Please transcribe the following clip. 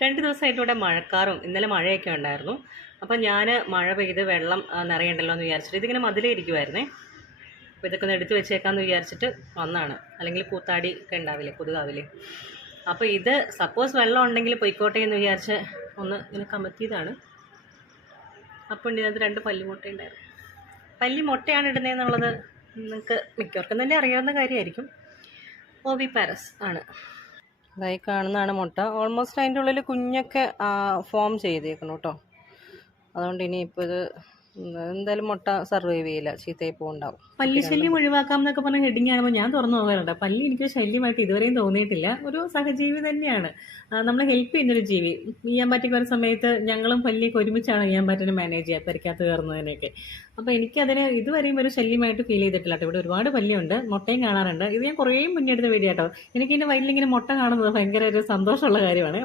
2 ദിവസമായിട്ട് ഇവിടെ മഴക്കാറും ഇന്നലെ മഴയൊക്കെ ഉണ്ടായിരുന്നു. അപ്പം ഞാൻ മഴ പെയ്ത് വെള്ളം നിറയണ്ടല്ലോ എന്ന് വിചാരിച്ചിട്ട് ഇതിങ്ങനെ മതിലേ ഇരിക്കുമായിരുന്നേ. അപ്പോൾ ഇതൊക്കെ ഒന്ന് എടുത്ത് വെച്ചേക്കാമെന്ന് വിചാരിച്ചിട്ട് വന്നതാണ്. അല്ലെങ്കിൽ കൂത്താടി ഒക്കെ ഉണ്ടാവില്ലേ, കൊതുകാവില്ലേ. അപ്പോൾ ഇത് സപ്പോസ് വെള്ളം ഉണ്ടെങ്കിൽ പൊയ്ക്കോട്ടെ എന്ന് വിചാരിച്ച് ഒന്ന് ഇങ്ങനെ കമത്തിയതാണ്. അപ്പോൾ ഇതിനകത്ത് 2 പല്ലിമുട്ട ഉണ്ടായിരുന്നു. പല്ലിമുട്ടയാണ് ഇടുന്നതെന്നുള്ളത് നിങ്ങൾക്ക് മിക്കവർക്കും തന്നെ അറിയാവുന്ന കാര്യമായിരിക്കും. ഓവി പാരസ് ആണ്. ഇതായി കാണുന്നതാണ് മുട്ട. ഓൾമോസ്റ്റ് അതിൻ്റെ ഉള്ളിൽ കുഞ്ഞൊക്കെ ഫോം ചെയ്തേക്കണം കേട്ടോ. അതുകൊണ്ട് ഇനിയിപ്പോൾ ഇത് എന്തായാലും മുട്ട സർവൈവ് ചെയ്യില്ല, ചീത്തയായി പോകുന്നുണ്ടാവും. പല്ലി ശല്യം ഒഴിവാക്കാം എന്നൊക്കെ പറഞ്ഞ ഹെഡിങ് ആകുമ്പോൾ ഞാൻ തുറന്നു പോകാറുണ്ട്. പല്ലി എനിക്ക് ശല്യമായിട്ട് ഇതുവരെയും തോന്നിയിട്ടില്ല. ഒരു സഹജീവി തന്നെയാണ്, നമ്മളെ ഹെൽപ്പ് ചെയ്യുന്നൊരു ജീവി. ഈയാമ്പാറ്റയ്ക്ക് വരുന്ന സമയത്ത് ഞങ്ങളും പല്ലിയൊക്കെ ഒരുമിച്ചാണ് ഈയാമ്പാറ്റിനെ മാനേജ് ചെയ്യുക, പെരക്കകത്ത് കയറുന്നതിനൊക്കെ. അപ്പോൾ എനിക്കതിന് ഇതുവരെയും ഒരു ശല്യമായിട്ട് ഫീൽ ചെയ്തിട്ടില്ല കേട്ടോ. ഇവിടെ ഒരുപാട് പല്ലിയുണ്ട്, മുട്ടയും കാണാറുണ്ട്. ഇത് ഞാൻ കുറേ മുന്നേ എടുത്ത വീഡിയോ കേട്ടോ. എനിക്കിതിൻ്റെ വയലിലിങ്ങനെ മുട്ട കാണുന്നത് ഭയങ്കര ഒരു സന്തോഷമുള്ള കാര്യമാണ്.